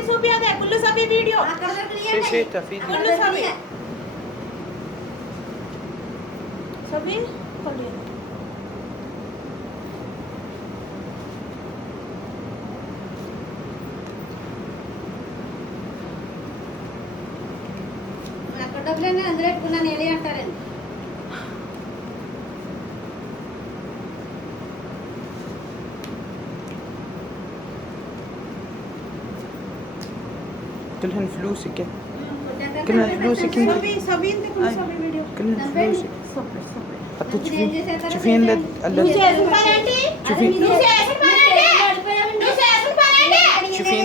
सभी सूफिया दे कुल्लू सभी वीडियो شيء تفيد कुल्लू सभी सभी कर लिए అక్కడ డబ్బులన్నీ అందులో పెట్టుకున్నాను ఏలి అంటారండి كلهن فلوسك كلهن فلوسك انت सभी सभी इनके कुल्लू सभी वीडियो كلهن فلوسك सभी सभी حطيت شوفين నువ్వు చేస్తున్నారండి شوفين నువ్వు చేస్తున్నారండి నువ్వు చేస్తున్నారండి شوفين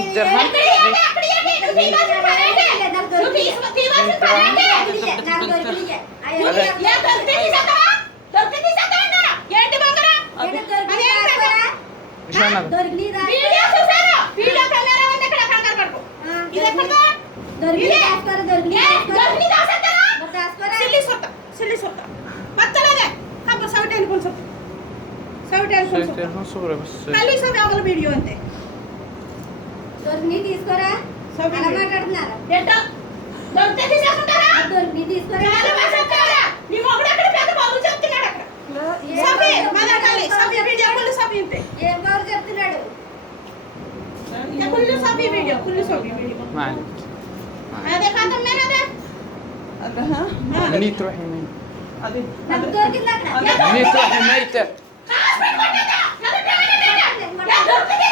الدرهم صورة بس वीडियो अंते దొరికి తీసుకోరా సభి అలా మాట్లాడుతున్నారు ఏంటో దొరికితే తీసేసుకుంటారా దొరికి తీసుకోరా చాలా మాట్లాడతారా నీ మొగుడు అక్కడ పెద్ద బాబు చెప్తున్నాడు అక్కడ సభి మదకాలి సభి వీడియో కుల్లు సభి అంతే ఏం బాబు చెప్తున్నాడు ये कुल्लू सभी वीडियो कुल्लू सभी वीडियो ما عليك मैं देखा तुमने ना दे مني تروحي مين నాకు దొరికింది అక్కడ مني تروحي ميتة హాస్పిటల్ కొట్టేదా నా దొరికితే